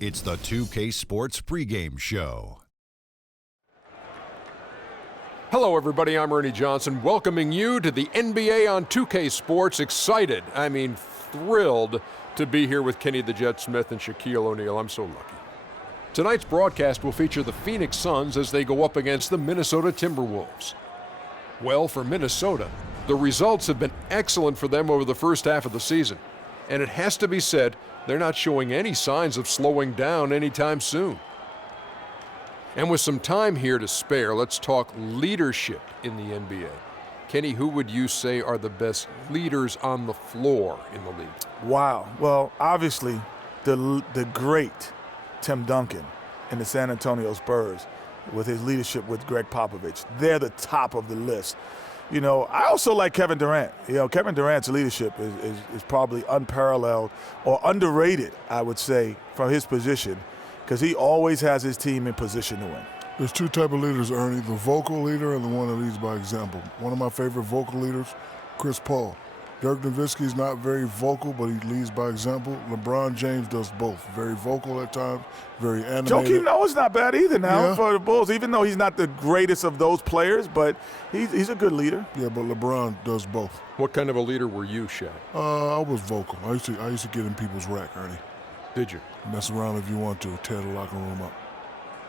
It's the 2K Sports pregame show. Hello, everybody. I'm Ernie Johnson, welcoming you to the NBA on 2K Sports. Thrilled to be here with Kenny the Jet Smith and Shaquille O'Neal. I'm so lucky. Tonight's broadcast will feature the Phoenix Suns as they go up against the Minnesota Timberwolves. Well, for Minnesota, the results have been excellent for them over the first half of the season. And it has to be said, they're not showing any signs of slowing down anytime soon. And with some time here to spare, let's talk leadership in the NBA. Kenny, who would you say are the best leaders on the floor in the league? Wow. Well, obviously, the great Tim Duncan in the San Antonio Spurs with his leadership with Greg Popovich. They're the top of the list. You know, I also like Kevin Durant. You know, Kevin Durant's leadership is probably unparalleled or underrated, I would say, from his position, because he always has his team in position to win. There's two types of leaders, Ernie, the vocal leader and the one that leads by example. One of my favorite vocal leaders, Chris Paul. Dirk Nowitzki's not very vocal, but he leads by example. LeBron James does both. Very vocal at times, very animated. Joakim Noah's not bad either now for the Bulls, even though he's not the greatest of those players, but he's a good leader. Yeah, but LeBron does both. What kind of a leader were you, Shaq? I was vocal. I used to get in people's rack, Ernie. Did you? Mess around if you want to, tear the locker room up.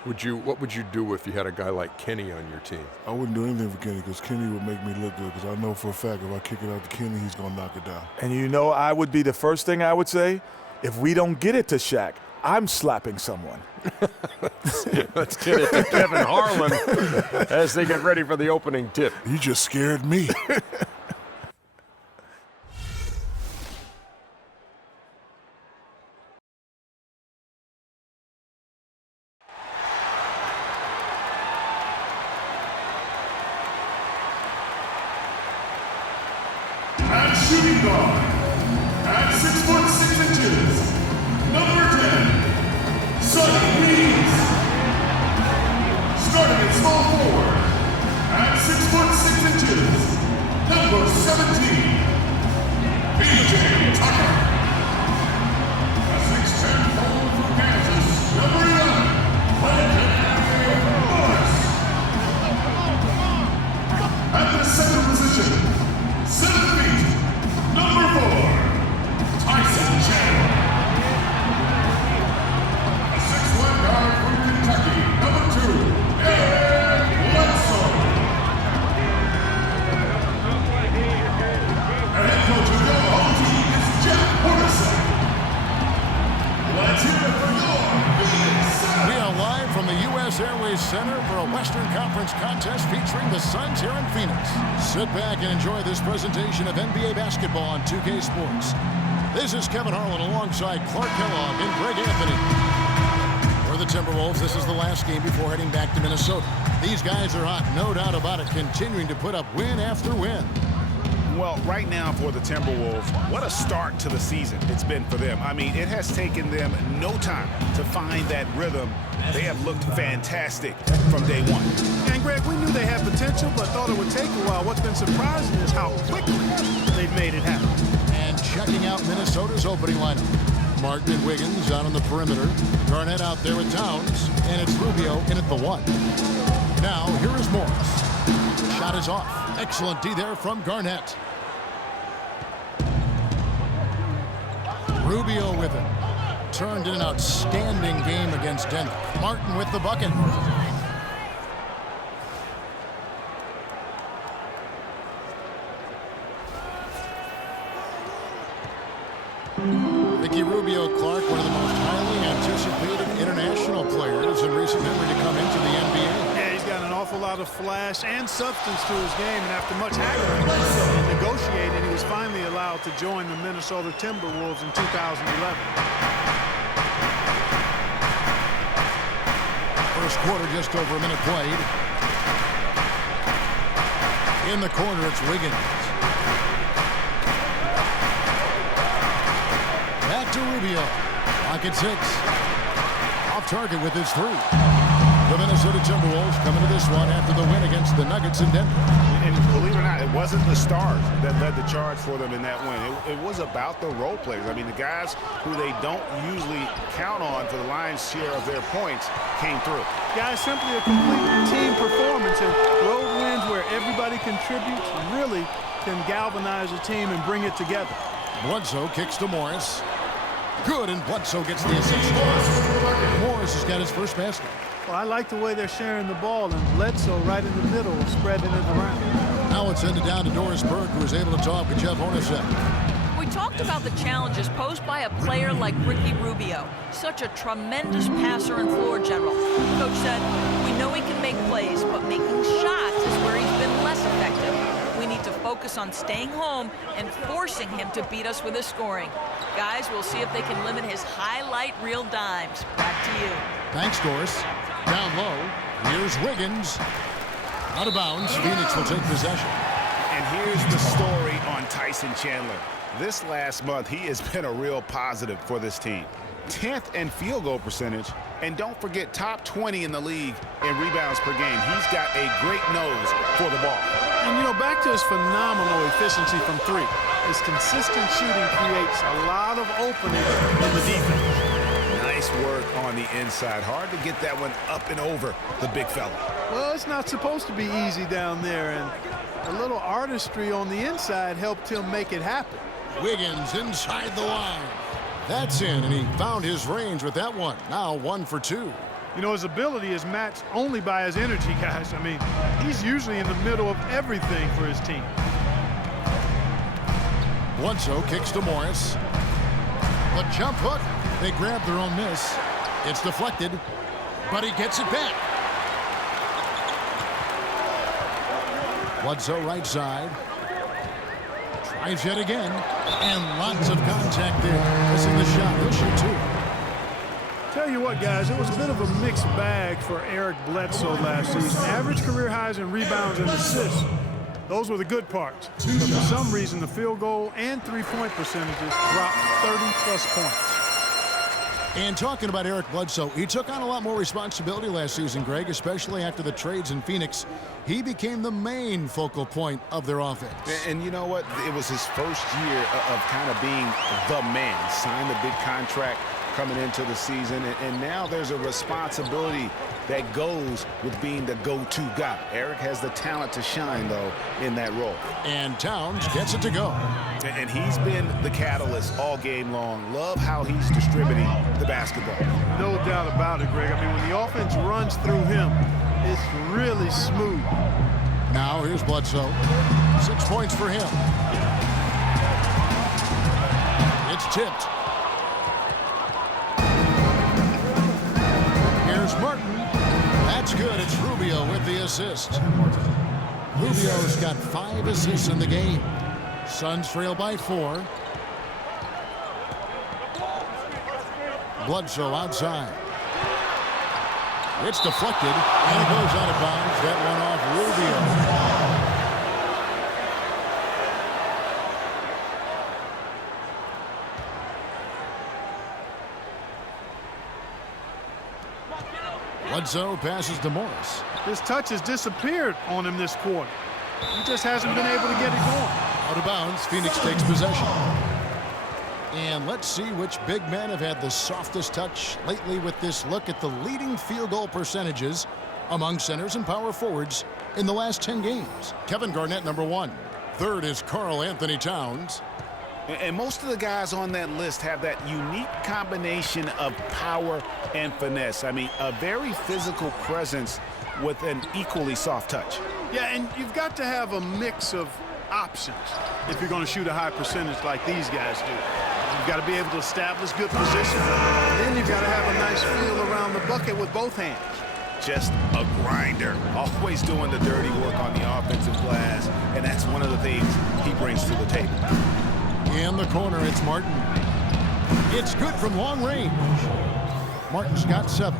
What would you do if you had a guy like Kenny on your team? I wouldn't do anything for Kenny because Kenny would make me look good because I know for a fact if I kick it out to Kenny, he's going to knock it down. And you know, I would be the first thing I would say, if we don't get it to Shaq, I'm slapping someone. Let's get it to Kevin Harlan as they get ready for the opening tip. You just scared me. Shooting guard at 6'6", number 10, Sonny Reeves. Starting at small forward at 6'6", number 17, PJ Tucker. A 6'10" forward for Kansas, number 11, Morris. At the center position, 7 feet. Number 4, Tyson Chandler. A 6'1" guard from Kentucky. Number 2, Eric Bledsoe. And head coach of your home team is Jeff Hornacek. Let's hear it for your Phoenix Suns. We are live from the U.S. Airways Center for a Western Conference contest featuring the Suns here in Phoenix. Sit back and enjoy this presentation of NBA basketball on 2K Sports. This is Kevin Harlan alongside Clark Kellogg and Greg Anthony. For the Timberwolves, this is the last game before heading back to Minnesota. These guys are hot, no doubt about it, continuing to put up win after win. Well, right now for the Timberwolves, what a start to the season it's been for them. I mean, it has taken them no time to find that rhythm. They have looked fantastic from day one. And Greg, we knew they had potential, but thought it would take a while. What's been surprising is how quickly they've made it happen. And checking out Minnesota's opening lineup. Martin and Wiggins out on the perimeter. Garnett out there with Towns. And it's Rubio in at the 1. Now, here is Morris. Shot is off. Excellent D there from Garnett. Rubio with it. Turned in an outstanding game against Denver. Martin with the bucket. Ricky Rubio, Clark, one of the most highly anticipated international players in recent memory to come into the NBA. Yeah, he's got an awful lot of flash and substance to his game, and after much haggling and negotiating, he was finally allowed to join the Minnesota Timberwolves in 2011. First quarter, just over a minute played. In the corner, it's Wiggins. Back to Rubio. Pocket 6. Off target with his 3. The Minnesota Timberwolves coming to this one after the win against the Nuggets in Denver. And believe it or not, wasn't the stars that led the charge for them in that win. It was about the role players. I mean, the guys who they don't usually count on for the lion's share of their points came through. Guys, simply a complete team performance, and road wins where everybody contributes really can galvanize a team and bring it together. Bledsoe kicks to Morris. Good, and Bledsoe gets the assist. Morris has got his first basket. Well, I like the way they're sharing the ball, and Bledsoe right in the middle, spreading it around. Now it's ended down to Doris Burke, who was able to talk with Jeff Hornacek. We talked about the challenges posed by a player like Ricky Rubio, such a tremendous passer and floor general. Coach said, we know he can make plays, but making shots is where he's been less effective. We need to focus on staying home and forcing him to beat us with his scoring. Guys, we'll see if they can limit his highlight reel dimes. Back to you. Thanks, Doris. Down low, here's Wiggins. Out of bounds, Phoenix will take possession. And here's the story on Tyson Chandler. This last month, he has been a real positive for this team. 10th in field goal percentage, and don't forget top 20 in the league in rebounds per game. He's got a great nose for the ball. And, you know, back to his phenomenal efficiency from three. His consistent shooting creates a lot of openings in the defense. Nice work on the inside. Hard to get that one up and over the big fella. Well, it's not supposed to be easy down there, and a little artistry on the inside helped him make it happen. Wiggins inside the line. That's in, and he found his range with that one. Now 1 for 2. You know, his ability is matched only by his energy, guys. I mean, he's usually in the middle of everything for his team. Bledsoe kicks to Morris. The jump hook. They grab their own miss. It's deflected, but he gets it back. Bledsoe right side. Tries yet again. And lots of contact there. Missing the shot. He'll shoot 2. Tell you what, guys, it was a bit of a mixed bag for Eric Bledsoe last season. Average career highs in rebounds and assists. Those were the good parts. But for some reason, the field goal and three-point percentages dropped 30-plus points. And talking about Eric Bledsoe, he took on a lot more responsibility last season, Greg, especially after the trades in Phoenix. He became the main focal point of their offense. And you know what? It was his first year of kind of being the man. Signed a big contract coming into the season, and now there's a responsibility that goes with being the go-to guy. Eric has the talent to shine, though, in that role. And Towns gets it to go. And he's been the catalyst all game long. Love how he's distributing the basketball. No doubt about it, Greg. I mean, when the offense runs through him, it's really smooth. Now here's Bledsoe. 6 points for him. It's tipped. Here's Martin. That's good. It's Rubio with the assist. Rubio's got 5 assists in the game. Suns trail by 4. Bledsoe outside. It's deflected, and it goes out of bounds. That one off Rubio. Bledsoe passes to Morris. His touch has disappeared on him this quarter. He just hasn't been able to get it going. Out of bounds, Phoenix takes possession. And let's see which big men have had the softest touch lately with this look at the leading field goal percentages among centers and power forwards in the last 10 games. Kevin Garnett, number 1. Third is Karl Anthony Towns. And most of the guys on that list have that unique combination of power and finesse. I mean, a very physical presence with an equally soft touch. Yeah, and you've got to have a mix of options if you're going to shoot a high percentage like these guys do. You've got to be able to establish good position, and then you've got to have a nice feel around the bucket with both hands. Just a grinder, always doing the dirty work on the offensive glass, and that's one of the things he brings to the table. In the corner, it's Martin. It's good from long range. Martin's got 7.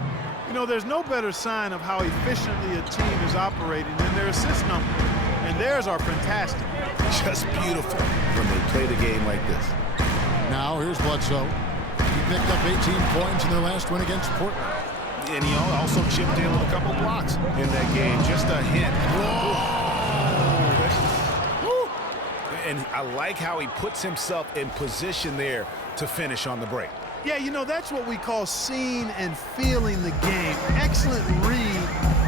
You know, there's no better sign of how efficiently a team is operating than their assist number, and theirs are fantastic. Just beautiful when they play the game like this. Now here's Bledsoe. He picked up 18 points in their last win against Portland. And he also chipped in with a couple blocks in that game. Just a hint. Whoa! And I like how he puts himself in position there to finish on the break. Yeah, you know, that's what we call seeing and feeling the game. Excellent read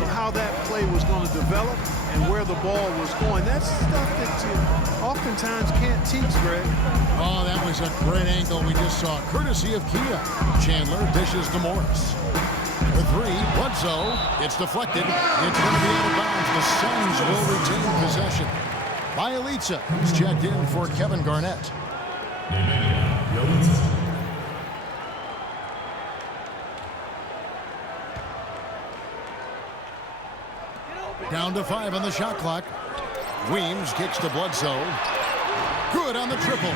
of how that play was going to develop and where the ball was going. That's stuff that you oftentimes can't teach, Greg. Oh, that was a great angle we just saw, courtesy of Kia. Chandler dishes to Morris. The three, Bledsoe, it's deflected. It's going to be out of bounds. The Suns will retain possession. Bielitsa is checked in for Kevin Garnett. Down to 5 on the shot clock. Weems kicks to Bledsoe. Good on the triple.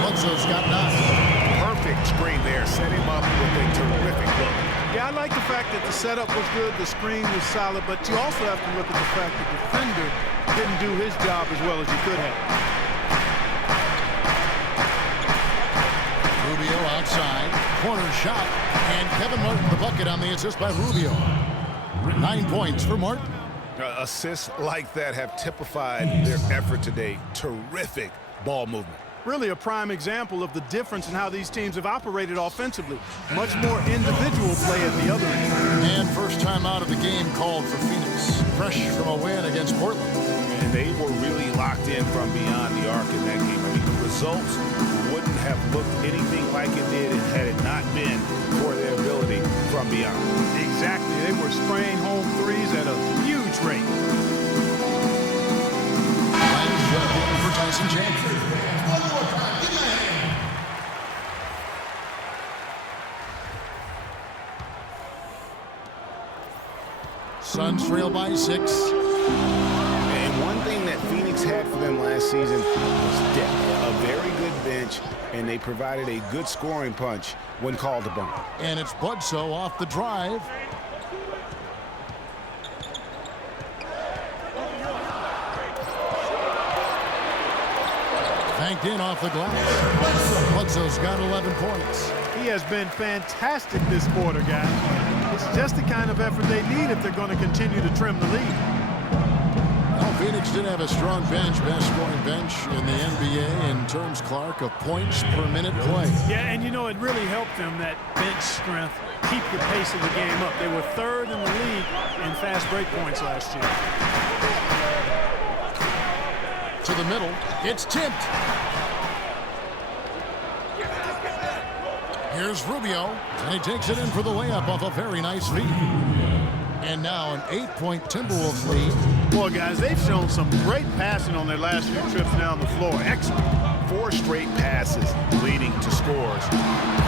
Bledsoe's got 9. Perfect screen there. Set him up with a terrific look. Yeah, I like the fact that the setup was good, the screen was solid, but you also have to look at the fact that the defender didn't do his job as well as he could have. Rubio outside. Corner shot. And Kevin Martin the bucket on the assist by Rubio. 9 points for Martin. Assists like that have typified their effort today. Terrific ball movement. Really a prime example of the difference in how these teams have operated offensively. Much more individual play at the other end. And first time out of the game called for Phoenix. Fresh from a win against Portland. And they were really locked in from beyond the arc in that game. I mean, the results wouldn't have looked anything like it did had it not been for their ability from beyond. Exactly. They were spraying home threes at a huge rate. For Tyson Chandler. Suns trail by 6. And one thing that Phoenix had for them last season was depth. A very good bench, and they provided a good scoring punch when called upon. And it's Bledsoe off the drive. Banked in off the glass. Bledsoe's got 11 points. He has been fantastic this quarter, guys. It's just the kind of effort they need if they're going to continue to trim the lead. Well, Phoenix did have a strong bench, best scoring bench in the NBA in terms, Clark, of points per minute play. Yeah, and you know, it really helped them, that bench strength, keep the pace of the game up. They were 3rd in the league in fast break points last year. To the middle, it's tipped. Here's Rubio, and he takes it in for the layup off a very nice feed. And now an 8-point Timberwolves lead. Boy, guys, they've shown some great passing on their last few trips down the floor. Excellent. 4 straight passes leading to scores.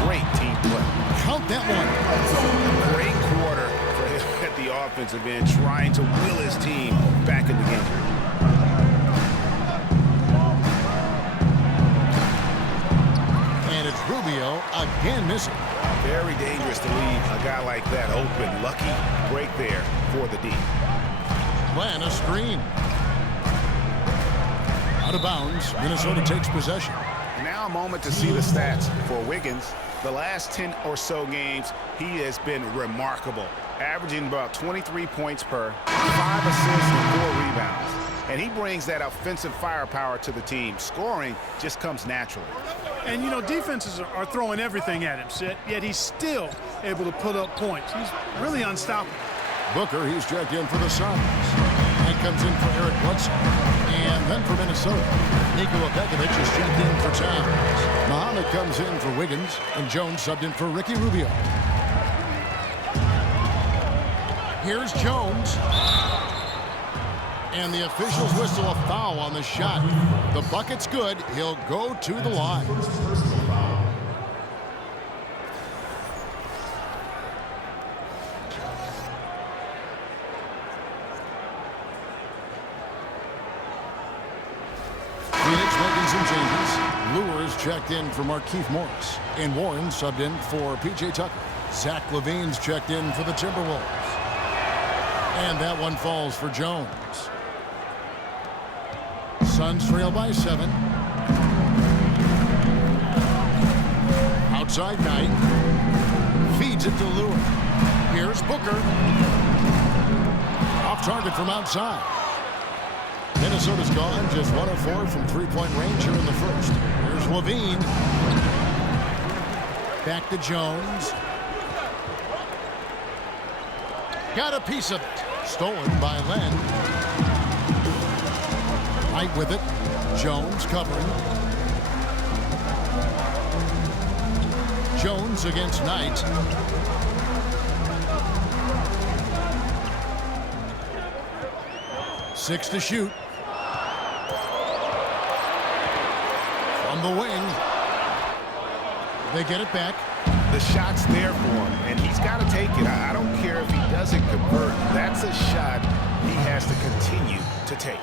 Great team play. Count that one. Great quarter for him at the offensive end, trying to will his team back in the game. Rubio again missing. Very dangerous to leave a guy like that open. Lucky break there for the D. Plan a screen. Out of bounds. Minnesota takes possession. Now a moment to see the stats for Wiggins. The last 10 or so games, he has been remarkable. Averaging about 23 points per, 5 assists and 4 rebounds. And he brings that offensive firepower to the team. Scoring just comes naturally. And, you know, defenses are throwing everything at him, yet he's still able to put up points. He's really unstoppable. Booker, he's checked in for the Suns. And comes in for Eric Bledsoe. And then for Minnesota, Nikola Pekovic is checked in for Towns. Muhammad comes in for Wiggins, and Jones subbed in for Ricky Rubio. Here's Jones. And the officials whistle a foul on the shot. The bucket's good. He'll go to the line. Phoenix making some changes. Lures checked in for Markieff Morris. And Warren subbed in for P.J. Tucker. Zach LaVine's checked in for the Timberwolves. And that one falls for Jones. Suns trail by 7. Outside Knight. Feeds it to Lure. Here's Booker. Off target from outside. Minnesota's gone just 1 of 4 from three-point range here in the first. Here's Levine. Back to Jones. Got a piece of it. Stolen by Len. Right with it. Jones covering. Jones against Knight. Six to shoot. From the wing. They get it back. The shot's there for him, and he's got to take it. I don't care if he doesn't convert. That's a shot he has to continue to take.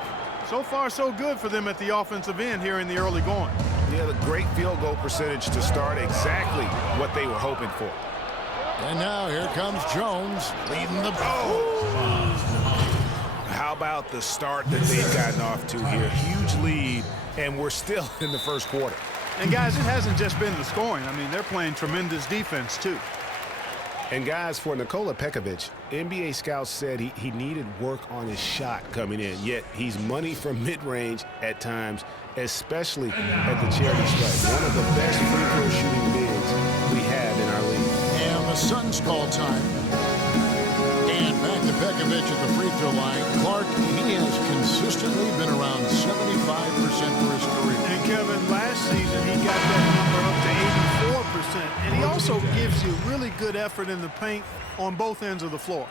So far, so good for them at the offensive end here in the early going. Yeah, the great field goal percentage to start, exactly what they were hoping for. And now here comes Jones leading the How about the start that they've gotten off to here? Huge lead, and we're still in the first quarter. And guys, it hasn't just been the scoring. I mean, they're playing tremendous defense too. And guys, for Nikola Pekovic, NBA scouts said he needed work on his shot coming in, yet he's money from mid-range at times, especially at the charity stripe. One of the best free throw shooting bigs we have in our league. And the Suns call time. And back to Pekovic at the free throw line. Clark, he has consistently been around 75% for his career. And Kevin, last season he got that number up to 84%. And he also gives you really good effort in the paint on both ends of the floor.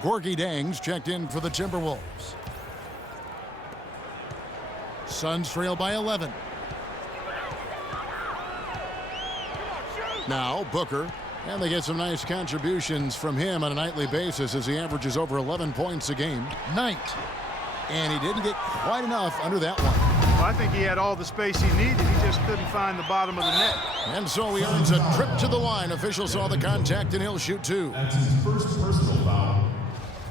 Gorgui Dieng's checked in for the Timberwolves. Suns trail by 11. Now Booker. And they get some nice contributions from him on a nightly basis as he averages over 11 points a game. Knight. And he didn't get quite enough under that one. Well, I think he had all the space he needed. He just couldn't find the bottom of the net. And so he earns a trip to the line. Officials saw the contact, and he'll shoot two. That's his first personal foul.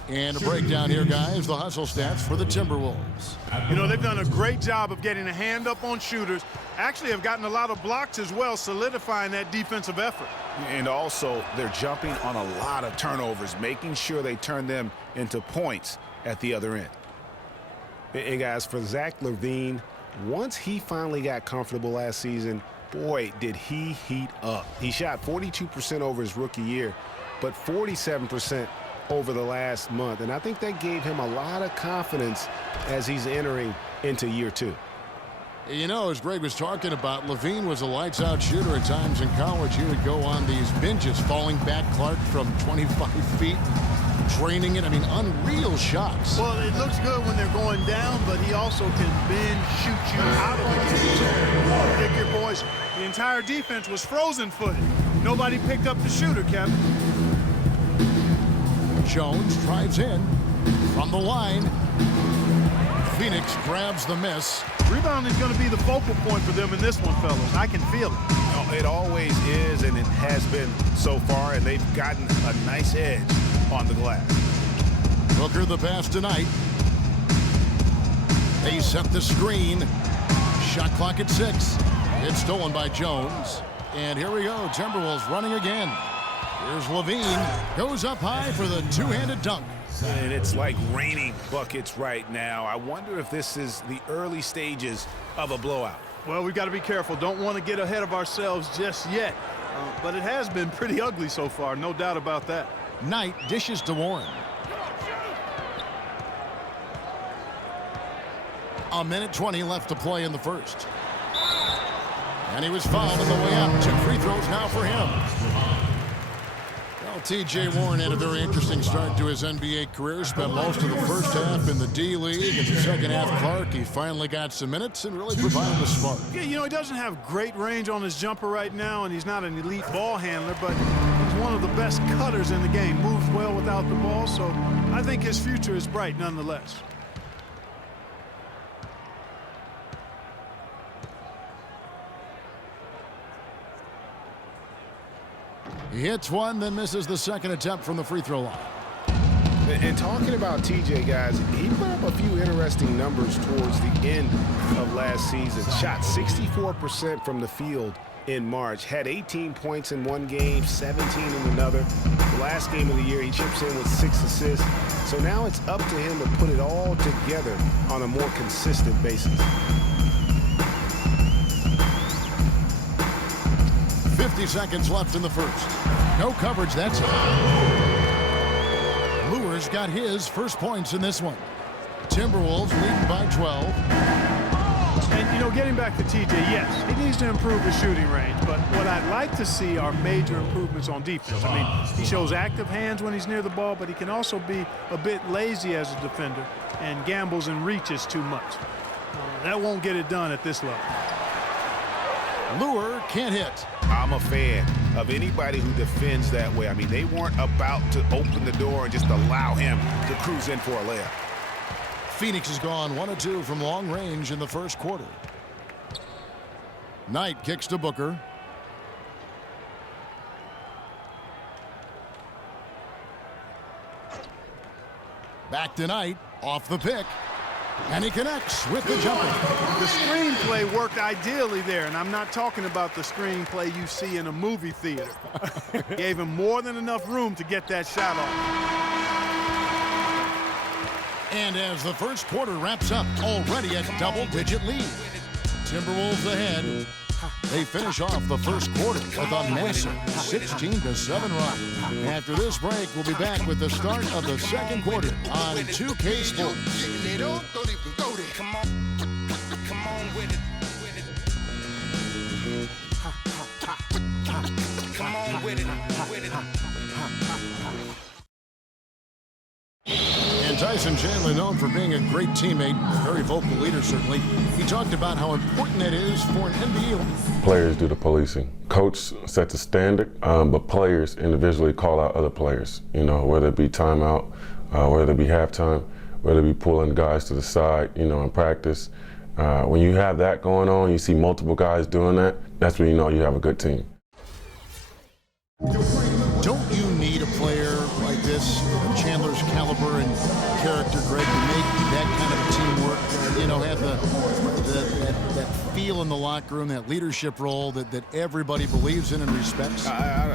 And a breakdown here, guys. The hustle stats for the Timberwolves. You know, they've done a great job of getting a hand up on shooters. Actually have gotten a lot of blocks as well, solidifying that defensive effort. And also, they're jumping on a lot of turnovers, making sure they turn them into points at the other end. And guys, for Zach LaVine, once he finally got comfortable last season, boy, did he heat up. He shot 42% over his rookie year, but 47% over the last month. And I think that gave him a lot of confidence as he's entering into year two. You know, as Greg was talking about, LaVine was a lights-out shooter at times in college. He would go on these binges, falling back, Clark, from 25 feet, draining it. I mean, unreal shots. Well, it looks good when they're going down, but he also can bend, shoot you out of the game. Pick your boys. The entire defense was frozen-footed. Nobody picked up the shooter, Kevin. Jones drives in from the line. Phoenix grabs the miss. Rebounding is going to be the focal point for them in this one, fellas. I can feel it. No, it always is, and it has been so far, and they've gotten a nice edge on the glass. Booker the pass tonight. They set the screen. Shot clock at 6. It's stolen by Jones. And here we go. Timberwolves running again. Here's LaVine. Goes up high for the two-handed dunk. And it's like raining buckets right now. I wonder if this is the early stages of a blowout. Well, we've got to be careful. Don't want to get ahead of ourselves just yet. But it has been pretty ugly so far, no doubt about that. Knight dishes to Warren. A minute 20 left to play in the first. And he was fouled on the way up. 2 free throws now for him. Well, T.J. Warren had a very interesting start to his NBA career. Spent most of the first half in the D-League. In the second half, Clark, he finally got some minutes and really provided the spark. Yeah, you know, he doesn't have great range on his jumper right now, and he's not an elite ball handler, but he's one of the best cutters in the game. Moves well without the ball, so I think his future is bright nonetheless. He hits one, then misses the second attempt from the free throw line. And talking about TJ, guys, he put up a few interesting numbers towards the end of last season. Shot 64% from the field in March. Had 18 points in one game, 17 in another. The last game of the year, he chips in with 6 assists. So now it's up to him to put it all together on a more consistent basis. 50 seconds left in the first. No coverage, that's it. Lure's got his first points in this one. Timberwolves leading by 12. And, you know, getting back to TJ, yes, he needs to improve his shooting range, but what I'd like to see are major improvements on defense. I mean, he shows active hands when he's near the ball, but he can also be a bit lazy as a defender and gambles and reaches too much. That won't get it done at this level. Lure can't hit. I'm a fan of anybody who defends that way. I mean, they weren't about to open the door and just allow him to cruise in for a layup. Phoenix has gone 1 of 2 from long range in the first quarter. Knight kicks to Booker. Back to Knight, off the pick. And he connects with the jumper. The screenplay worked ideally there, and I'm not talking about the screenplay you see in a movie theater. Gave him more than enough room to get that shot off. And as the first quarter wraps up, already a double-digit lead. Timberwolves ahead. They finish off the first quarter with a massive 16-7 run. After this break, we'll be back with the start of the second quarter on 2K Sports. Come on with it. Come on with it. And Tyson Chandler, known for being a great teammate, a very vocal leader certainly. He talked about how important it is for an NBA. Players do the policing. Coach sets a standard, but players individually call out other players. You know, whether it be timeout, whether it be halftime, whether it be pulling guys to the side, you know, in practice. When you have that going on, you see multiple guys doing that, that's when you know you have a good team. Don't you need a player like this, Chandler's caliber and character, Greg, to make that kind of a teamwork, you know, have that feel in the locker room, that leadership role that everybody believes in and respects?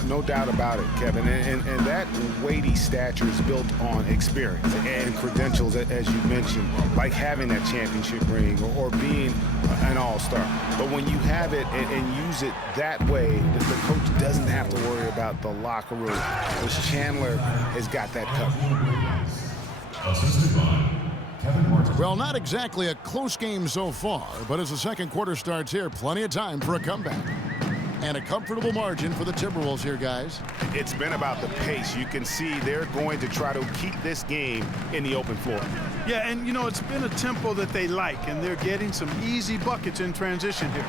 No doubt about it, Kevin. And that weighty stature is built on experience and credentials, as you mentioned, like having that championship ring or being an all-star. But when you have it and use it that way, the coach doesn't have to worry about the locker room, because Chandler has got that covered. Well, not exactly a close game so far, but as the second quarter starts here, plenty of time for a comeback. And a comfortable margin for the Timberwolves here, guys. It's been about the pace. You can see they're going to try to keep this game in the open floor. Yeah, and, you know, it's been a tempo that they like, and they're getting some easy buckets in transition here.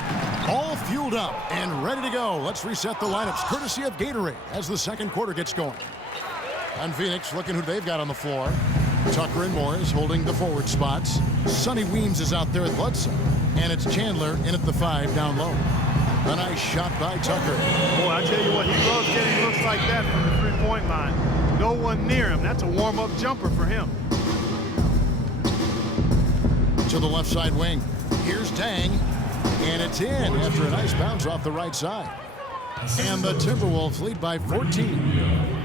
All fueled up and ready to go. Let's reset the lineups, courtesy of Gatorade, as the second quarter gets going. On Phoenix, looking who they've got on the floor. Tucker and Morris holding the forward spots. Sonny Weems is out there with Bledsoe. And it's Chandler in at the 5 down low. A nice shot by Tucker. Boy, I tell you what, he loves getting looks like that from the three-point line. No one near him. That's a warm-up jumper for him. To the left side wing. Here's Dang. And it's in after a nice bounce off the right side. And the Timberwolves lead by 14.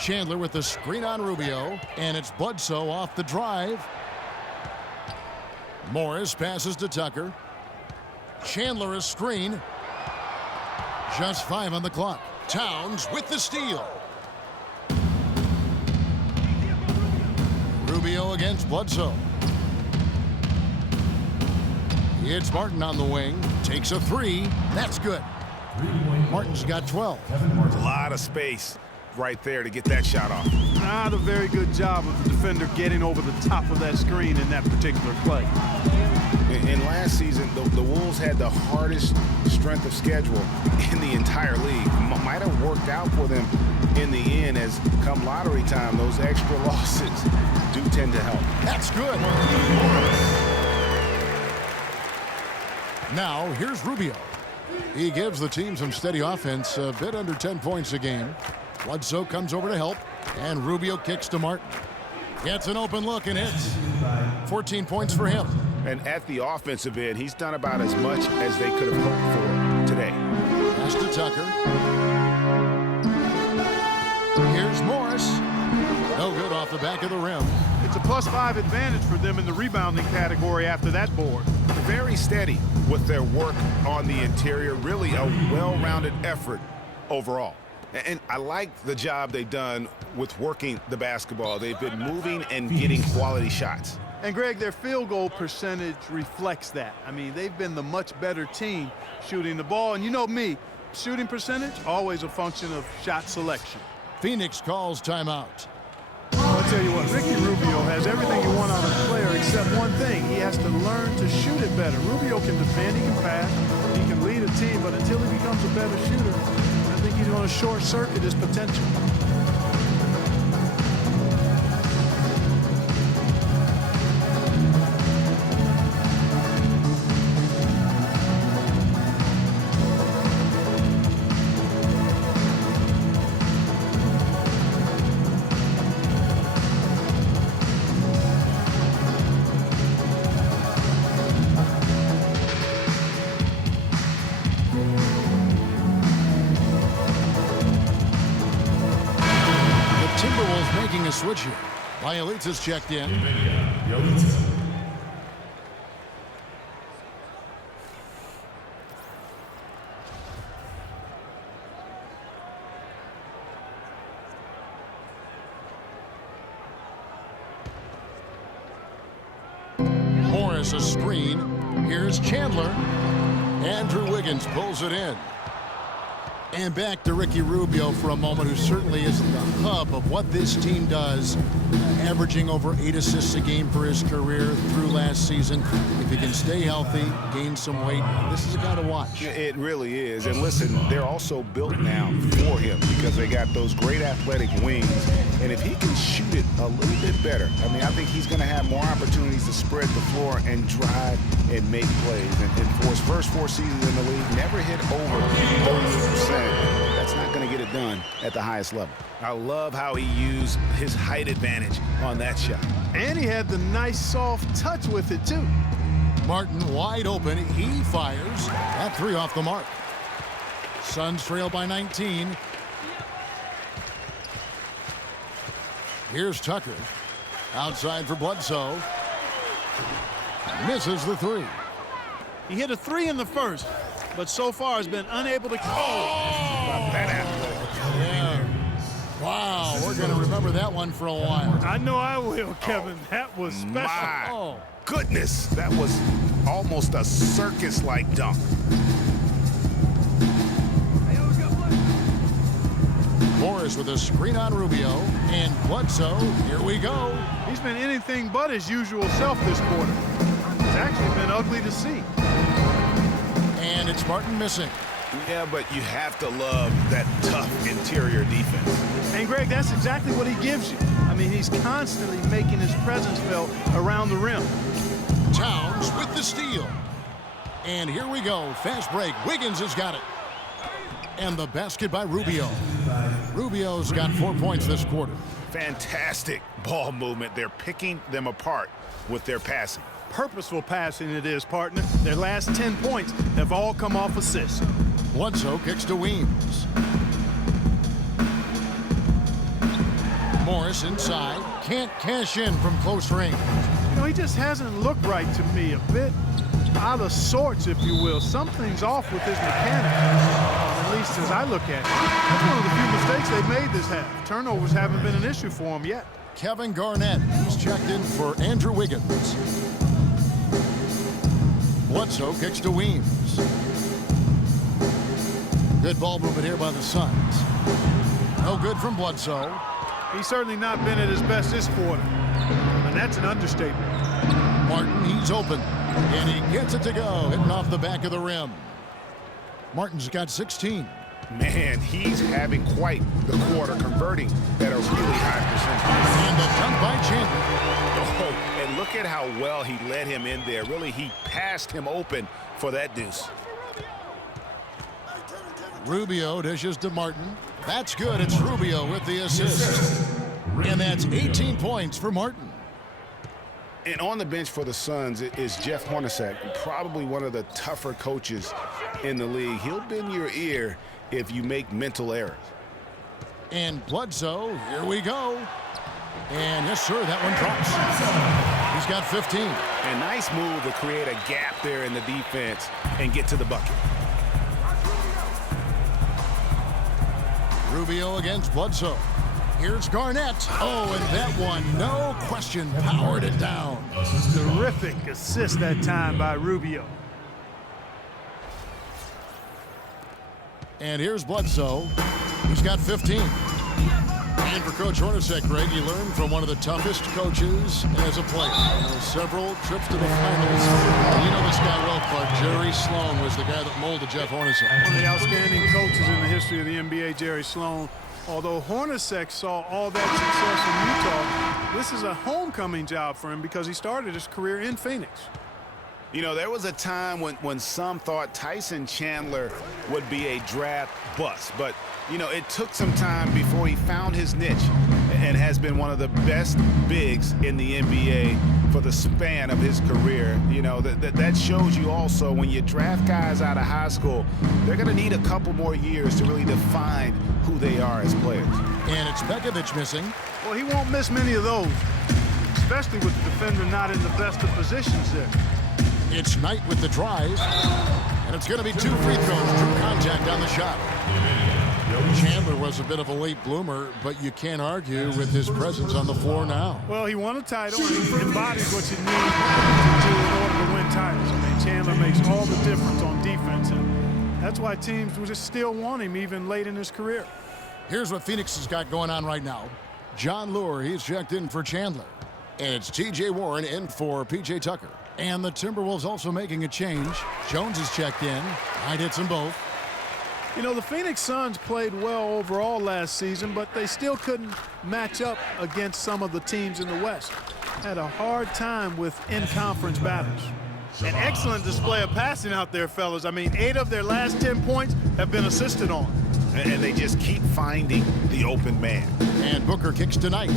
Chandler with the screen on Rubio, and it's Bledsoe off the drive. Morris passes to Tucker. Chandler a screen. Just 5 on the clock. Towns with the steal. Rubio against Bledsoe. It's Martin on the wing. Takes a 3. That's good. Martin's got 12. A lot of space right there to get that shot off. Not a very good job of the defender getting over the top of that screen in that particular play. In last season, the Wolves had the hardest strength of schedule in the entire league. Might have worked out for them in the end, as come lottery time, those extra losses do tend to help. That's good. Now, here's Rubio. He gives the team some steady offense, a bit under 10 points a game. Bledsoe comes over to help, and Rubio kicks to Martin. Gets an open look and hits. 14 points for him. And at the offensive end, he's done about as much as they could have hoped for today. Pass to Tucker. Here's Morris. No good off the back of the rim. It's a +5 advantage for them in the rebounding category after that board. Very steady with their work on the interior. Really a well-rounded effort overall. And I like the job they've done with working the basketball. They've been moving and getting quality shots. And Greg, their field goal percentage reflects that. I mean, they've been the much better team shooting the ball. And you know me, shooting percentage, always a function of shot selection. Phoenix calls timeout. I'll tell you what, Ricky Rubio has everything you want out of a player except one thing. He has to learn to shoot it better. Rubio can defend, he can pass, he can lead a team, but until he becomes a better shooter, I think he's going to short-circuit his potential. Switch here. Bielitsa's checked in. Morris a screen. Here's Chandler. Andrew Wiggins pulls it in. And back to Ricky Rubio for a moment, who certainly is the hub of what this team does, averaging over 8 assists a game for his career through last season. If he can stay healthy, gain some weight, this is a guy to watch. It really is. And listen, they're also built now for him because they got those great athletic wings. And if he can shoot it a little bit better, I mean, I think he's going to have more opportunities to spread the floor and drive and make plays. And for his first 4 seasons in the league, never hit over 30%. That's not going to get it done at the highest level. I love how he used his height advantage on that shot. And he had the nice soft touch with it, too. Martin wide open. He fires. That 3 off the mark. Suns trail by 19. Here's Tucker. Outside for Bledsoe. Misses the 3. He hit a 3 in the first, but so far has been unable to. Yeah. Wow, we're going to remember that one for a while. I know I will, Kevin. That was special. My goodness, that was almost a circus-like dunk. Morris with a screen on Rubio, and Bledsoe, here we go. He's been anything but his usual self this quarter. It's actually been ugly to see. And it's Martin missing. Yeah, but you have to love that tough interior defense. And Greg, that's exactly what he gives you. I mean, he's constantly making his presence felt around the rim. Towns with the steal. And here we go. Fast break. Wiggins has got it. And the basket by Rubio. Rubio's got 4 points this quarter. Fantastic ball movement. They're picking them apart with their passing. Purposeful passing it is, partner. Their last 10 points have all come off assists. Bledsoe kicks to Weems. Morris inside. Can't cash in from close range. You know, he just hasn't looked right to me. A bit out of sorts, if you will. Something's off with his mechanics, at least as I look at it. That's one of the few mistakes they've made this half. Turnovers haven't been an issue for him yet. Kevin Garnett, he's checked in for Andrew Wiggins. Bledsoe kicks to Weems. Good ball movement here by the Suns. No good from Bledsoe. He's certainly not been at his best this quarter, and that's an understatement. Martin, he's open, and he gets it to go, hitting off the back of the rim. Martin's got 16. Man, he's having quite the quarter, converting at a really high percentage. And the dunk by Chandler. Oh, and look at how well he led him in there. Really, he passed him open for that deuce. Rubio dishes to Martin. That's good. It's Rubio with the assist. And that's 18 points for Martin. And on the bench for the Suns is Jeff Hornacek, probably one of the tougher coaches in the league. He'll bend your ear if you make mental errors. And Bledsoe, here we go. And yes, sir, that one drops. He's got 15. A nice move to create a gap there in the defense and get to the bucket. Rubio against Bledsoe. Here's Garnett. Oh, and that one, no question, powered it down. Terrific assist that time by Rubio. And here's Bledsoe. He's got 15. And for Coach Hornacek, Greg, you learned from one of the toughest coaches as a player. Several trips to the finals. And you know this guy well, Clark. Jerry Sloan was the guy that molded Jeff Hornacek. One of the outstanding coaches in the history of the NBA, Jerry Sloan. Although Hornacek saw all that success in Utah, this is a homecoming job for him because he started his career in Phoenix. You know, there was a time when some thought Tyson Chandler would be a draft bust. But, you know, it took some time before he found his niche and has been one of the best bigs in the NBA for the span of his career. You know, that shows you also when you draft guys out of high school, they're going to need a couple more years to really define who they are as players. And it's Begovic missing. Well, he won't miss many of those, especially with the defender not in the best of positions there. It's Knight with the drive, and it's going to be 2 free throws. True contact on the shot. Chandler was a bit of a late bloomer, but you can't argue with his presence on the floor now. Well, he won a title, and he embodies what you need to do in order to win titles. I mean, Chandler makes all the difference on defense, and that's why teams will just still want him even late in his career. Here's what Phoenix has got going on right now. John Lure, he's checked in for Chandler. And it's T.J. Warren in for P.J. Tucker. And the Timberwolves also making a change. Jones is checked in. Knight hits them both. You know, the Phoenix Suns played well overall last season, but they still couldn't match up against some of the teams in the West. Had a hard time with in-conference battles. An excellent display of passing out there, fellas. I mean, 8 of their last 10 points have been assisted on. And they just keep finding the open man. And Booker kicks to Knight.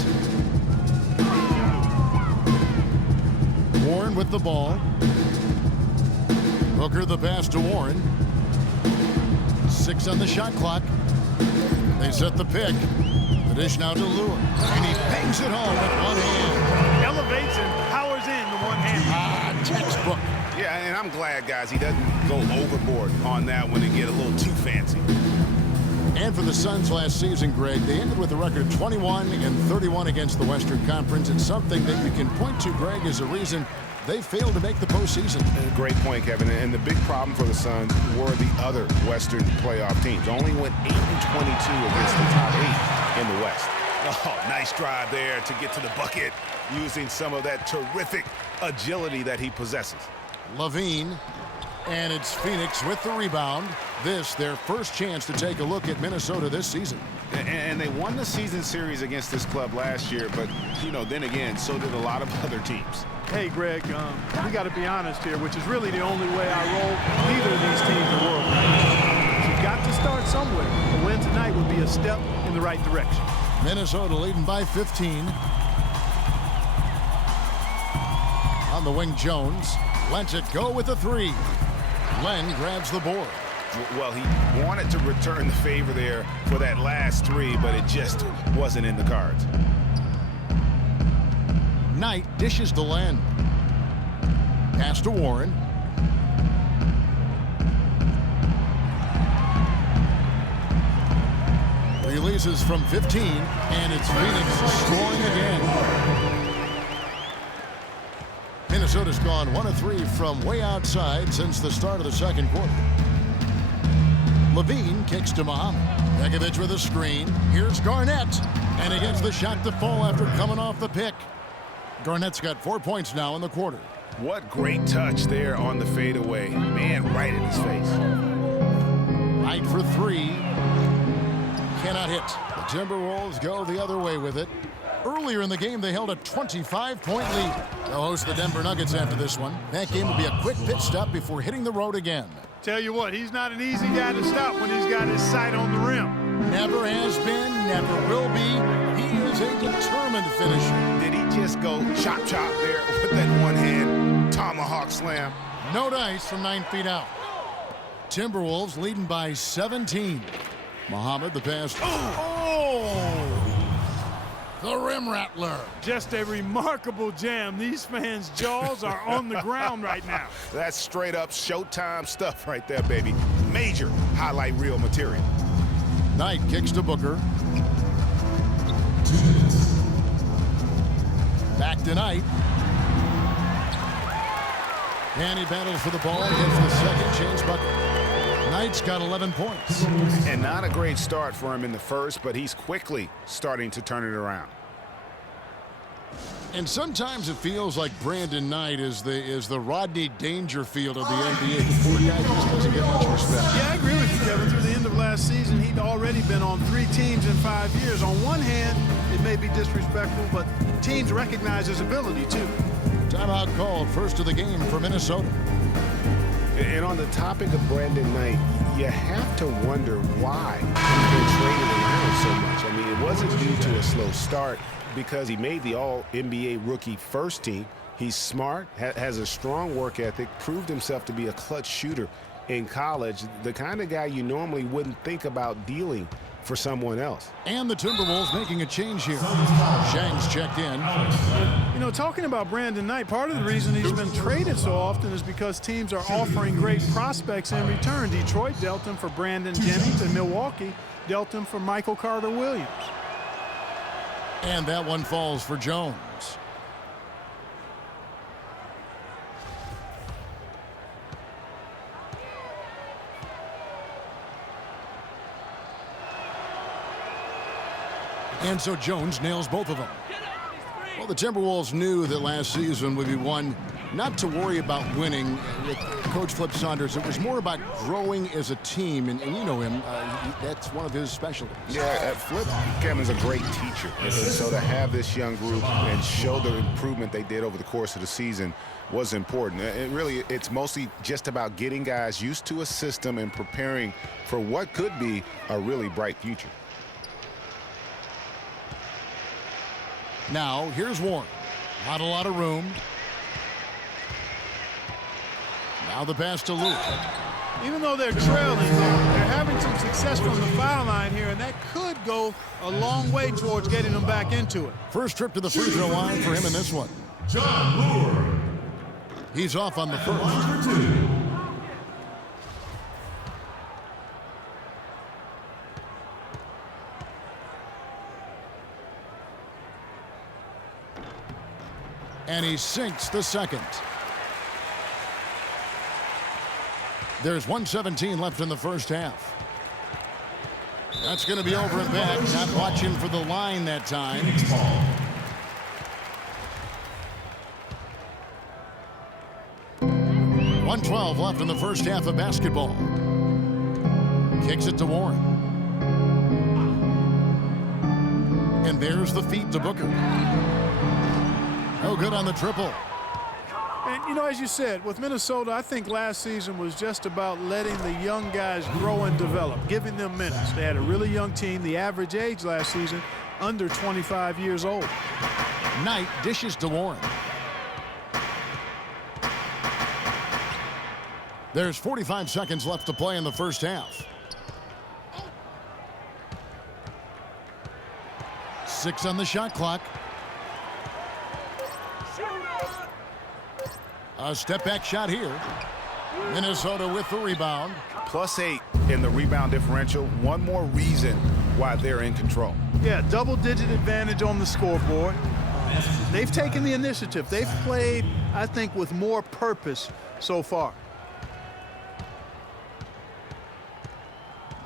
Warren with the ball. Booker the pass to Warren. 6 on the shot clock. They set the pick. The dish now to Lure. And he bangs it home with one hand. Elevates and powers in the one hand. Textbook. Yeah, and I'm glad, guys, he doesn't go overboard on that one and get a little too fancy. And for the Suns last season, Greg, they ended with a record of 21-31 against the Western Conference. It's something that you can point to, Greg, as a reason they failed to make the postseason. Great point, Kevin. And the big problem for the Suns were the other Western playoff teams. Only went 8-22 against the top 8 in the West. Oh, nice drive there to get to the bucket using some of that terrific agility that he possesses. Levine. And it's Phoenix with the rebound. This, their first chance to take a look at Minnesota this season. And they won the season series against this club last year, but, you know, then again, so did a lot of other teams. Hey, Greg, we got to be honest here, which is really the only way I roll. Neither of these teams are world class. You've got to start somewhere. A win tonight would be a step in the right direction. Minnesota leading by 15. On the wing, Jones lets it go with the 3. Len grabs the board. Well, he wanted to return the favor there for that last 3, but it just wasn't in the cards. Knight dishes to Len. Pass to Warren. Releases from 15, and it's Phoenix scoring again. Minnesota's gone 1 of 3 from way outside since the start of the second quarter. Levine kicks to Muhammad. Begovic with a screen. Here's Garnett. And he gets the shot to fall after coming off the pick. Garnett's got 4 points now in the quarter. What great touch there on the fadeaway. Man, right in his face. Knight for 3. Cannot hit. The Timberwolves go the other way with it. Earlier in the game, they held a 25-point lead. They'll host the Denver Nuggets after this one. That game will be a quick pit stop before hitting the road again. Tell you what, he's not an easy guy to stop when he's got his sight on the rim. Never has been, never will be. He is a determined finisher. Did he just go chop-chop there with that one-hand tomahawk slam? No dice from 9 feet out. Timberwolves leading by 17. Muhammad, the pass. Oh! The rim rattler. Just a remarkable jam. These fans' jaws are on the ground right now. That's straight up Showtime stuff right there, baby. Major highlight reel material. Knight kicks to Booker. Back to Knight. And he battles for the ball against the second chance bucket. Knight's got 11 points. And not a great start for him in the first, but he's quickly starting to turn it around. And sometimes it feels like Brandon Knight is the Rodney Dangerfield of the NBA. The poor guy just doesn't get much respect. Yeah, I agree with you, Kevin. Through the end of last season, he'd already been on 3 teams in 5 years. On one hand, it may be disrespectful, but teams recognize his ability, too. Timeout called, first of the game for Minnesota. And on the topic of Brandon Knight, you have to wonder why he's been traded around so much. I mean, it wasn't due to a slow start because he made the All-NBA rookie first team. He's smart, has a strong work ethic, proved himself to be a clutch shooter in college, the kind of guy you normally wouldn't think about dealing for someone else. And the Timberwolves making a change here. Shang's checked in. You know, talking about Brandon Knight, part of the reason he's been traded so often is because teams are offering great prospects in return. Detroit dealt him for Brandon Jennings, and Milwaukee dealt him for Michael Carter-Williams. And that one falls for Jones. And so Jones nails both of them. Well, the Timberwolves knew that last season would be one not to worry about winning with Coach Flip Saunders. It was more about growing as a team, and you know him. That's one of his specialties. Yeah, Flip Kevin's a great teacher. And so to have this young group and show the improvement they did over the course of the season was important. And really, it's mostly just about getting guys used to a system and preparing for what could be a really bright future. Now, here's Warren. Not a lot of room. Now the pass to Luke. Even though they're trailing, they're having some success from the foul line here, and that could go a long way towards getting them back into it. First trip to the free throw line for him in this one. John Moore. He's off on the first. Line for 2. And he sinks the second. There's 1:17 left in the first half. That's going to be over and back. Not watching for the line that time. 1:12 left in the first half of basketball. Kicks it to Warren. And there's the feed to Booker. No good on the triple. And, you know, as you said, with Minnesota, I think last season was just about letting the young guys grow and develop, giving them minutes. They had a really young team. The average age last season, under 25 years old. Knight dishes to Warren. There's 45 seconds left to play in the first half. 6 on the shot clock. A step-back shot here. Minnesota with the rebound. +8 in the rebound differential. One more reason why they're in control. Yeah, double-digit advantage on the scoreboard. They've taken the initiative. They've played, I think, with more purpose so far.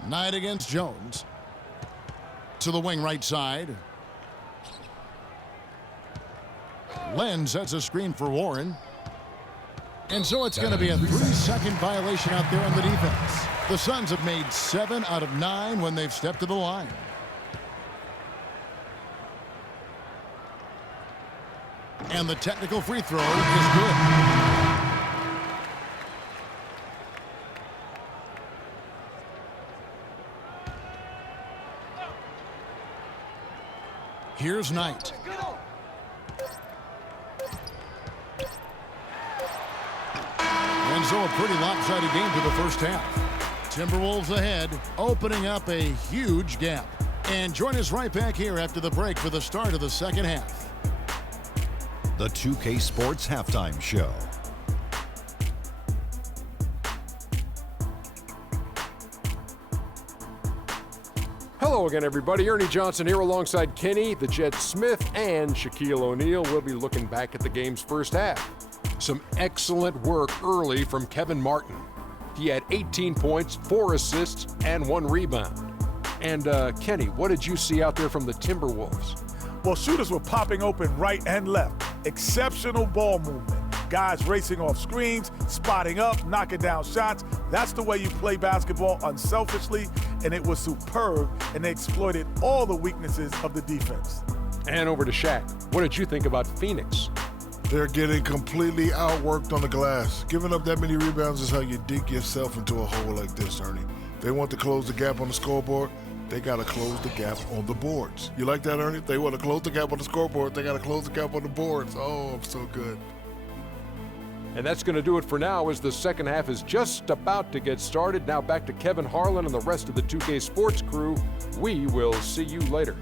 Knight against Jones. To the wing right side. Len sets a screen for Warren. And so it's going to be a 3-second violation out there on the defense. The Suns have made 7 out of 9 when they've stepped to the line. And the technical free throw is good. Here's Knight. And so a pretty lopsided game for the first half. Timberwolves ahead, opening up a huge gap. And join us right back here after the break for the start of the second half. The 2K Sports Halftime Show. Hello again, everybody. Ernie Johnson here alongside Kenny, the Jet Smith, and Shaquille O'Neal. We'll be looking back at the game's first half. Some excellent work early from Kevin Martin. He had 18 points, 4 assists, and 1 rebound. And Kenny, what did you see out there from the Timberwolves? Well, shooters were popping open right and left. Exceptional ball movement. Guys racing off screens, spotting up, knocking down shots. That's the way you play basketball unselfishly, and it was superb, and they exploited all the weaknesses of the defense. And over to Shaq. What did you think about Phoenix? They're getting completely outworked on the glass. Giving up that many rebounds is how you dig yourself into a hole like this, Ernie. They want to close the gap on the scoreboard. They got to close the gap on the boards. You like that, Ernie? They want to close the gap on the scoreboard. They got to close the gap on the boards. Oh, I'm so good. And that's going to do it for now as the second half is just about to get started. Now back to Kevin Harlan and the rest of the 2K Sports crew. We will see you later.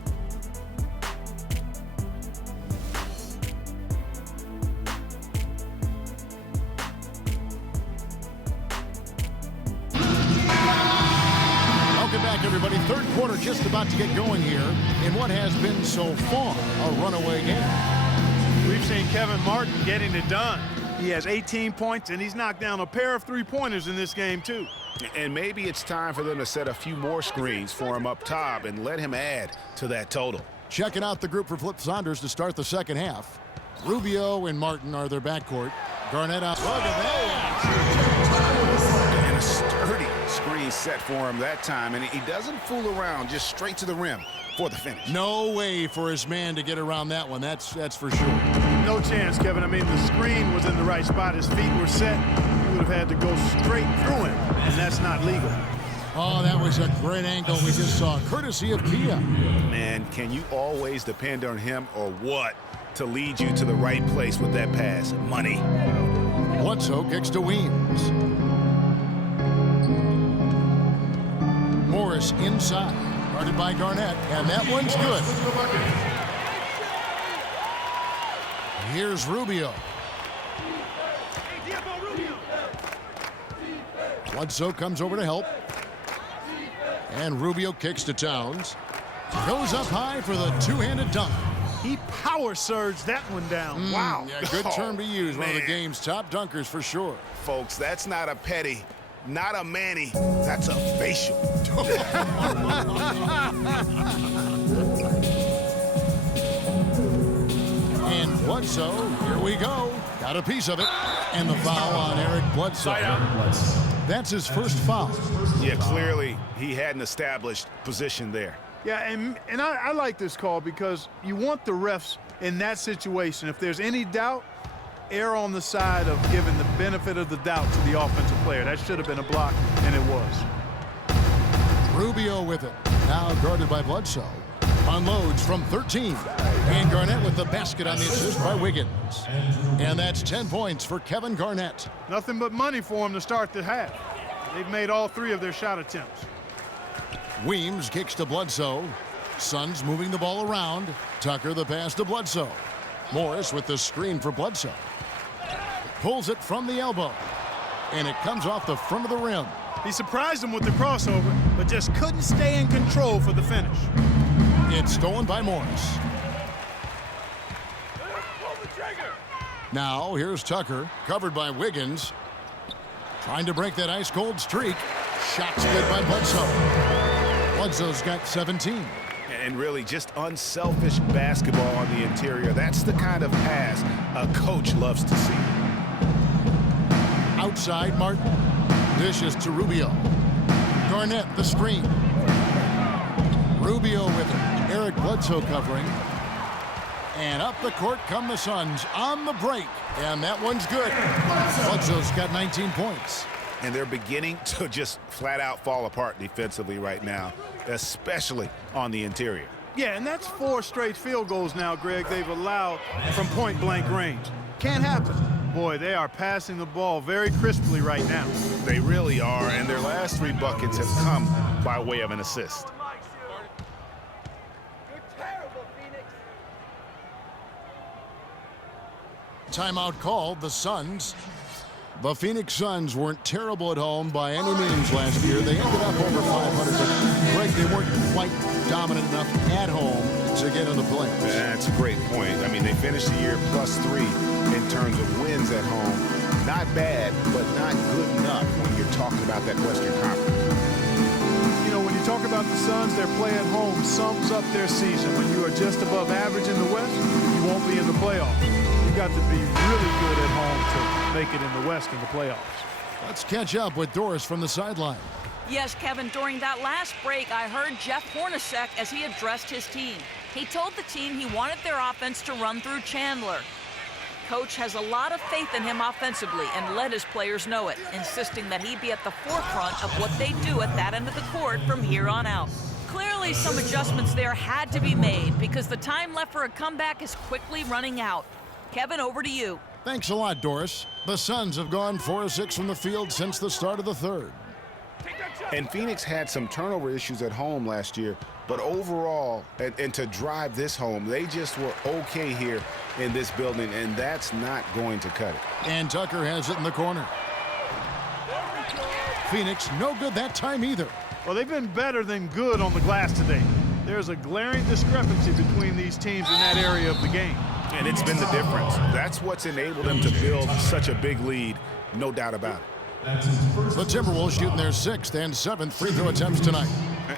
Welcome back, everybody. Third quarter just about to get going here in what has been so far a runaway game. We've seen Kevin Martin getting it done. He has 18 points, and he's knocked down a pair of three-pointers in this game, too. And maybe it's time for them to set a few more screens for him up top and let him add to that total. Checking out the group for Flip Saunders to start the second half. Rubio and Martin are their backcourt. Garnett out. Look at that. And a sturdy screen set for him that time, and he doesn't fool around, just straight to the rim for the finish. No way for his man to get around that one. That's for sure. No chance, Kevin. I mean, the screen was in the right spot. His feet were set. He would have had to go straight through him, and that's not legal. Oh, that was a great angle we just saw, courtesy of Kia. Man, can you always depend on him or what to lead you to the right place with that pass? Money. Bledsoe kicks to Weems. Morris inside, guarded by Garnett, and that one's good. Here's Rubio. Bledsoe comes over to help. And Rubio kicks to Towns. Goes up high for the two-handed dunk. He power surged that one down. Wow. Yeah, good term to use. One of the game's top dunkers for sure. Folks, that's not a petty, not a Manny. That's a facial. And Bledsoe, here we go. Got a piece of it. And the foul on Eric Bledsoe. That's his first foul. Yeah, clearly he had an established position there. Yeah, and I like this call because you want the refs in that situation. If there's any doubt, err on the side of giving the benefit of the doubt to the offensive player. That should have been a block, and it was. Rubio with it. Now guarded by Bledsoe. Unloads from 13. And Garnett with the basket on the assist by Wiggins. And that's 10 points for Kevin Garnett. Nothing but money for him to start the half. They've made all 3 of their shot attempts. Weems kicks to Bledsoe. Suns moving the ball around. Tucker the pass to Bledsoe. Morris with the screen for Bledsoe. Pulls it from the elbow. And it comes off the front of the rim. He surprised him with the crossover, but just couldn't stay in control for the finish. It's stolen by Morris. Now here's Tucker, covered by Wiggins. Trying to break that ice-cold streak. Shots good by Bledsoe. Bledsoe's got 17. And really just unselfish basketball on the interior. That's the kind of pass a coach loves to see. Outside, Martin. Dishes to Rubio. Garnett, the screen. Rubio with it. Eric Bledsoe covering. And up the court come the Suns on the break. And that one's good. Bledsoe's got 19 points. And they're beginning to just flat out fall apart defensively right now, especially on the interior. Yeah, and that's 4 straight field goals now, Greg, they've allowed from point-blank range. Can't happen. Boy, they are passing the ball very crisply right now. They really are, and their last 3 buckets have come by way of an assist. timeout called. The Suns. The Phoenix Suns weren't terrible at home by any means last year. They ended up over 500. But Greg, they weren't quite dominant enough at home to get in the playoffs. That's a great point. I mean, they finished the year +3 in terms of wins at home. Not bad, but not good enough when you're talking about that Western Conference. You know, when you talk about the Suns, their play at home sums up their season. When you are just above average in the West, you won't be in the playoffs. You've got to be really good at home to make it in the West in the playoffs. Let's catch up with Doris from the sideline. Yes, Kevin, during that last break, I heard Jeff Hornacek as he addressed his team. He told the team he wanted their offense to run through Chandler. Coach has a lot of faith in him offensively and let his players know it, insisting that he be at the forefront of what they do at that end of the court from here on out. Clearly, some adjustments there had to be made because the time left for a comeback is quickly running out. Kevin, over to you. Thanks a lot, Doris. The Suns have gone 4 of 6 from the field since the start of the third. And Phoenix had some turnover issues at home last year, but overall, and to drive this home, they just were okay here in this building, and that's not going to cut it. And Tucker has it in the corner. Phoenix no good that time either. Well, they've been better than good on the glass today. There's a glaring discrepancy between these teams in that area of the game. And it's been the difference. That's what's enabled them to build such a big lead, no doubt about it. The Timberwolves shooting their 6th and 7th free throw attempts tonight.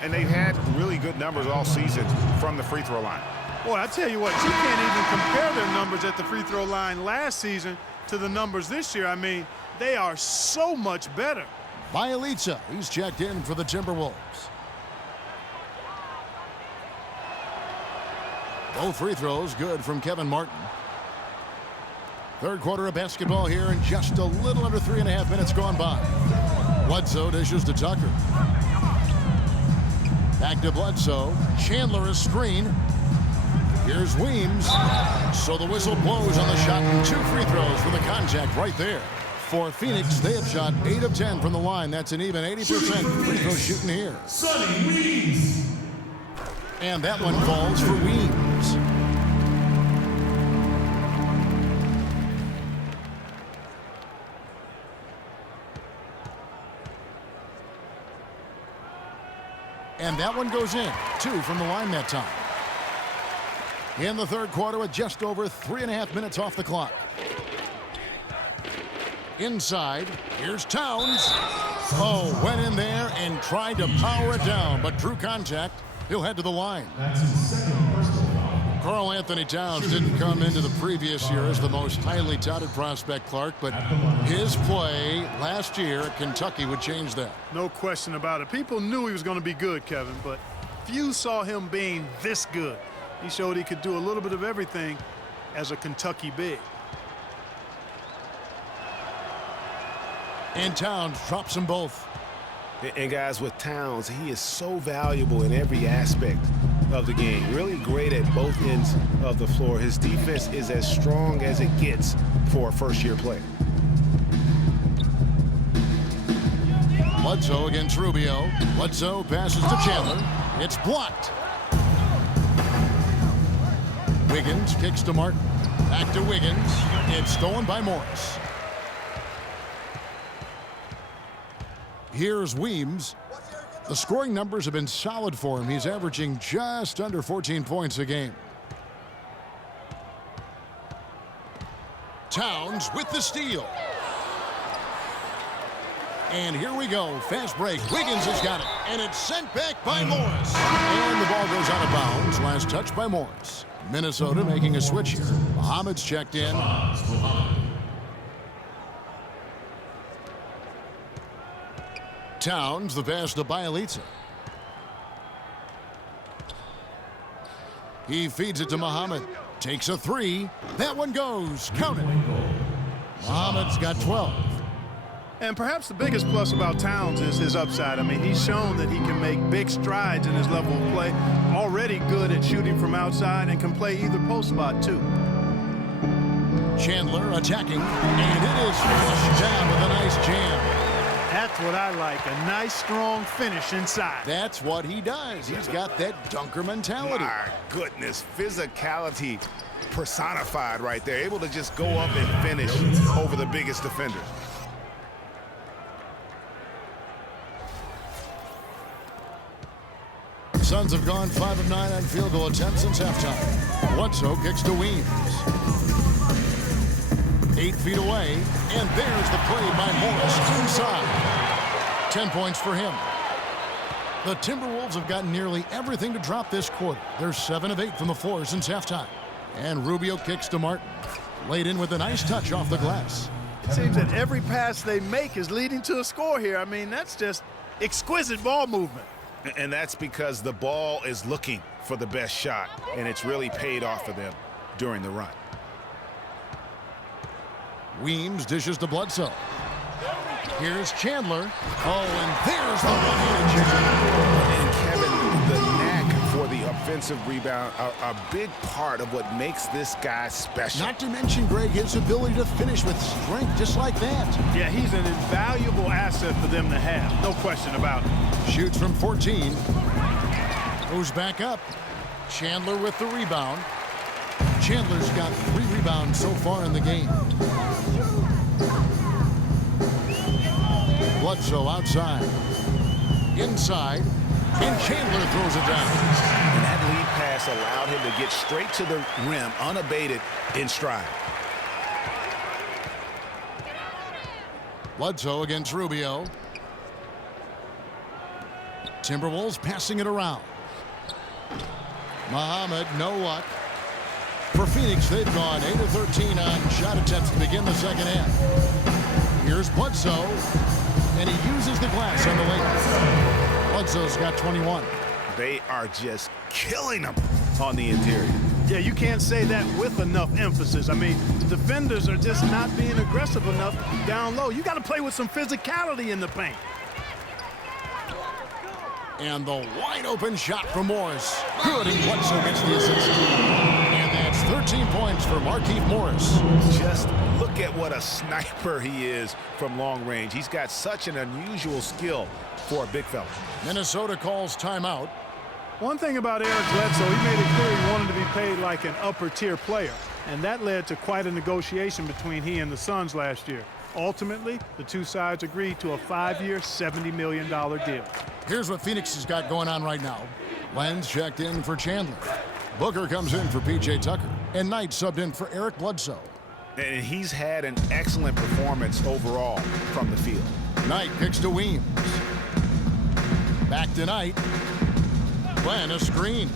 And they've had really good numbers all season from the free throw line. Boy, I tell you what, you can't even compare their numbers at the free throw line last season to the numbers this year. I mean, they are so much better. Bielitsa, he's checked in for the Timberwolves. Both free throws good from Kevin Martin. Third quarter of basketball here, and just a little under 3.5 minutes gone by. Bledsoe dishes to Tucker. Back to Bledsoe. Chandler a screen. Here's Weems. So the whistle blows on the shot, and 2 free throws for the contact right there. For Phoenix, they have shot 8 of 10 from the line. That's an even 80% free throw shooting here. Sonny Weems. And that one falls for Weems. And that one goes in. 2 from the line that time. In the third quarter with just over 3.5 minutes off the clock. Inside, here's Towns. Oh, went in there and tried to power it down, but drew contact. He'll head to the line. Karl Anthony Towns didn't come into the previous year as the most highly touted prospect, Clark, but his play last year at Kentucky would change that. No question about it. People knew he was going to be good, Kevin, but few saw him being this good. He showed he could do a little bit of everything as a Kentucky big. And Towns drops them both. And guys, with Towns, he is so valuable in every aspect of the game. Really great at both ends of the floor. His defense is as strong as it gets for a first-year player. Bledsoe against Rubio. Bledsoe passes to Chandler. It's blocked. Wiggins kicks to Martin. Back to Wiggins. It's stolen by Morris. Here's Weems. The scoring numbers have been solid for him. He's averaging just under 14 points a game. Towns with the steal. And here we go. Fast break. Wiggins has got it. And it's sent back by Morris. And the ball goes out of bounds. Last touch by Morris. Minnesota making a switch here. Muhammad's checked in. Towns, the pass to Bielitsa. He feeds it to Muhammad. Takes a 3. That one goes. Count it. Muhammad's got 12. And perhaps the biggest plus about Towns is his upside. I mean, he's shown that he can make big strides in his level of play. Already good at shooting from outside and can play either post spot, too. Chandler attacking. And it is flushed down with a nice jam. That's what I like, a nice, strong finish inside. That's what he does. He's got that dunker mentality. My goodness, physicality personified right there, able to just go up and finish over the biggest defender. Suns have gone 5 of 9 on field goal attempts since halftime. Bledsoe kicks to Weems. 8 feet away, and there's the play by Morris inside. 10 points for him. The Timberwolves have gotten nearly everything to drop this quarter. They're 7 of 8 from the floor since halftime. And Rubio kicks to Martin. Laid in with a nice touch off the glass. It seems that every pass they make is leading to a score here. I mean, that's just exquisite ball movement. And that's because the ball is looking for the best shot, and it's really paid off for them during the run. Weems dishes to Bledsoe. Here's Chandler. Oh, and there's the one-handed jam. And Kevin, the knack for the offensive rebound, a big part of what makes this guy special. Not to mention, Greg, his ability to finish with strength just like that. Yeah, he's an invaluable asset for them to have. No question about it. Shoots from 14. Goes back up. Chandler with the rebound. Chandler's got 3 rebounds so far in the game. Bledsoe outside. Inside. And Chandler throws it down. And that lead pass allowed him to get straight to the rim unabated in stride. Bledsoe against Rubio. Timberwolves passing it around. Muhammad, no luck. For Phoenix, they've gone 8 of 13 on shot attempts to begin the second half. Here's Bledsoe, and he uses the glass on the layup. Bledsoe's got 21. They are just killing them on the interior. Yeah, you can't say that with enough emphasis. I mean, the defenders are just not being aggressive enough down low. You got to play with some physicality in the paint. And the wide open shot from Morris. Good, and Bledsoe gets the assist. And that's 13 points for Markieff Morris. Just look at what a sniper he is from long range. He's got such an unusual skill for a big fella. Minnesota calls timeout. One thing about Eric Bledsoe, he made it clear he wanted to be paid like an upper-tier player, and that led to quite a negotiation between he and the Suns last year. Ultimately, the two sides agreed to a 5-year, $70 million deal. Here's what Phoenix has got going on right now. Lenz checked in for Chandler. Booker comes in for P.J. Tucker, and Knight subbed in for Eric Bledsoe. And he's had an excellent performance overall from the field. Knight kicks to Weems. Back to Knight. Glenn, a screen.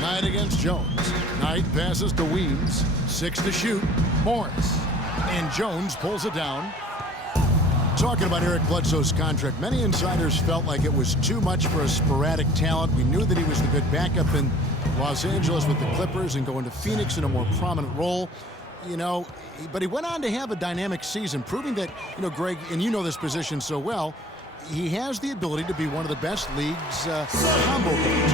Knight against Jones. Knight passes to Weems. 6 to shoot. Morris. And Jones pulls it down. Talking about Eric Bledsoe's contract, many insiders felt like it was too much for a sporadic talent. We knew that he was the good backup in Los Angeles with the Clippers and going to Phoenix in a more prominent role. You know, but he went on to have a dynamic season, proving that, you know, Greg, and you know this position so well, he has the ability to be one of the best league's combo guards.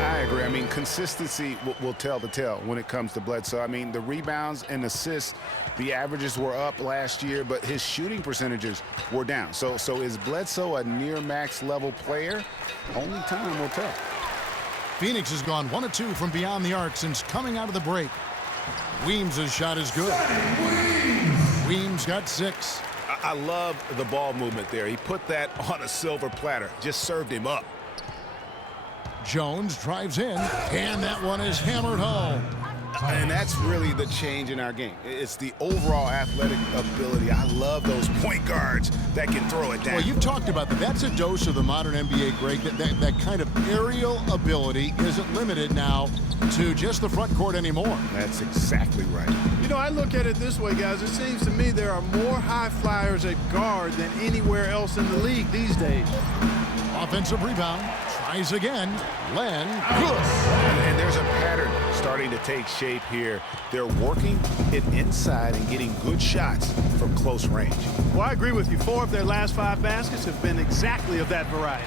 I agree. I mean, consistency will tell the tale when it comes to Bledsoe. I mean, the rebounds and assists, the averages were up last year, but his shooting percentages were down. So is Bledsoe a near max level player? Only time will tell. Phoenix has gone 1 of 2 from beyond the arc since coming out of the break. Weems' shot is good. Weems got 6. I love the ball movement there. He put that on a silver platter, just served him up. Jones drives in, and that one is hammered home. And that's really the change in our game. It's the overall athletic ability. I love those point guards that can throw it down. Well, you've talked about that. That's a dose of the modern NBA, Greg. That kind of aerial ability isn't limited now to just the front court anymore. That's exactly right. You know, I look at it this way, guys. It seems to me there are more high flyers at guard than anywhere else in the league these days. Offensive rebound. Tries again. Len. Good. And there's a pattern starting to take shape here. They're working it inside and getting good shots from close range. Well, I agree with you. 4 of their last 5 baskets have been exactly of that variety.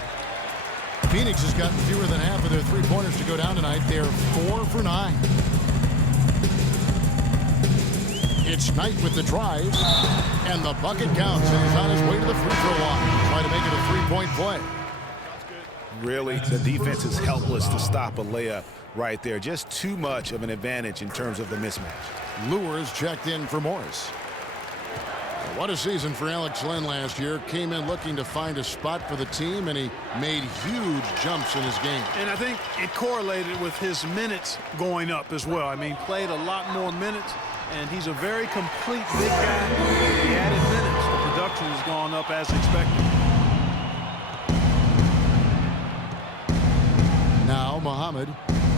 Phoenix has gotten fewer than half of their three-pointers to go down tonight. They're 4 for 9. It's Knight with the drive, and the bucket counts, and he's on his way to the free throw line, trying to make it a 3-point play. Really, the defense is helpless to stop a layup right there. Just too much of an advantage in terms of the mismatch. Lures checked in for Morris. What a season for Alex Len last year. Came in looking to find a spot for the team, and he made huge jumps in his game. And I think it correlated with his minutes going up as well. I mean, played a lot more minutes, and he's a very complete big guy. He added minutes. The production has gone up as expected. Now Muhammad,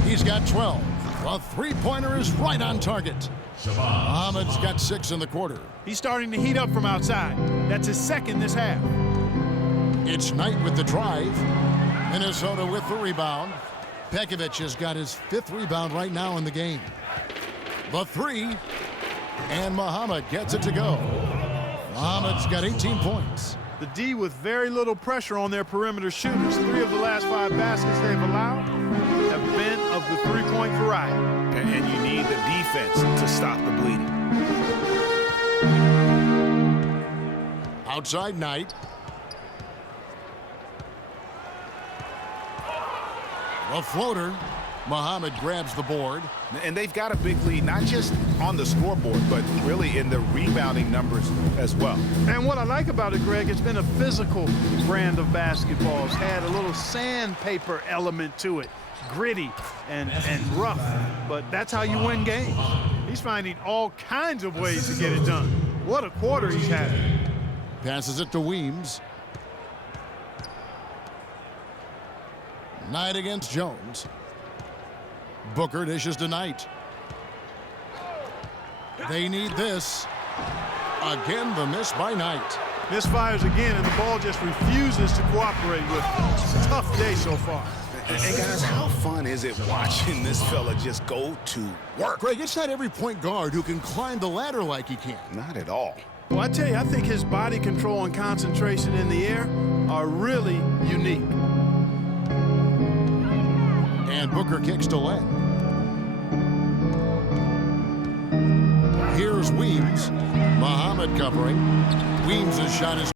he's got 12. The three-pointer is right on target. Muhammad's got 6 in the quarter. He's starting to heat up from outside. That's his second this half. It's Knight with the drive. Minnesota with the rebound. Pekovic has got his 5th rebound right now in the game. The 3. And Muhammad gets it to go. Muhammad's got 18 points. The D with very little pressure on their perimeter shooters. 3 of the last 5 baskets they've allowed have been of the three-point variety. And you need the defense to stop the bleeding. Outside Knight. The floater. Muhammad grabs the board. And they've got a big lead, not just on the scoreboard, but really in the rebounding numbers as well. And what I like about it, Greg, it's been a physical brand of basketball. It's had a little sandpaper element to it. Gritty and rough, but that's how you win games. He's finding all kinds of ways to get it done. What a quarter he's had. Passes it to Weems. Knight against Jones. Booker dishes to Knight. They need this. Again, the miss by Knight. Misfires again, and the ball just refuses to cooperate with him. It's a tough day so far. And guys, how fun is it watching this fella just go to work? Greg, it's not every point guard who can climb the ladder like he can. Not at all. Well, I tell you, I think his body control and concentration in the air are really unique. And Booker kicks to Len. Here's Weems. Muhammad covering. Weems' shot is.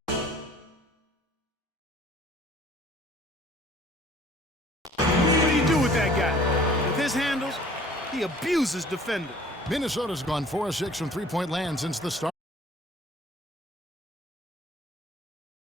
What do you do with that guy? With his handles, he abuses defenders. Minnesota's gone 4 of 6 from three-point land since the start.